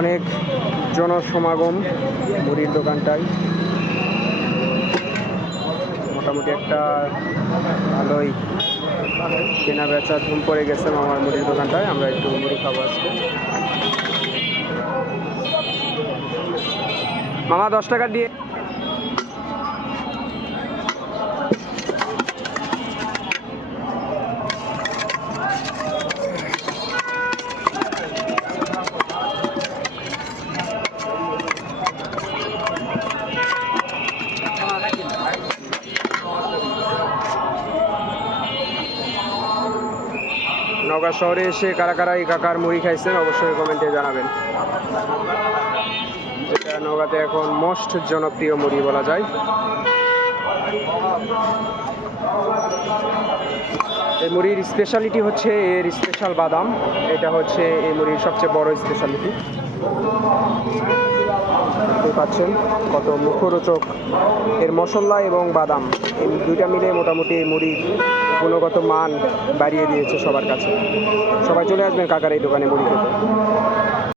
অনেক জনসমাগম মুড়ির দোকানটায়। মোটামুটি একটা ভালোই কেনা বেচা ধুম পড়ে গেছে মামার মুড়ির দোকানটায়। আমরা একটু মুড়ি খাবো আজকে। মামা 10 টাকা দিয়ে নওগাঁ শহরে এসে কারা কারা এই কাকার মুড়ি খাইছেন অবশ্যই কমেন্টে জানাবেন। যেটা নওগাঁতে এখন মোস্ট জনপ্রিয় মুড়ি বলা যায়। এই মুড়ির স্পেশালিটি হচ্ছে এর স্পেশাল বাদাম। এটা হচ্ছে এই মুড়ির সবচেয়ে বড় স্পেশালিটি। দেখতে পাচ্ছেন কত মুখরোচক এর মশলা এবং বাদাম, এই দুইটা মিলে মোটামুটি এই মুড়ির গুণগত মান বাড়িয়ে দিয়েছে সবার কাছে। সবাই চলে আসবেন কাকার এই দোকানে মুড়ি খেতে।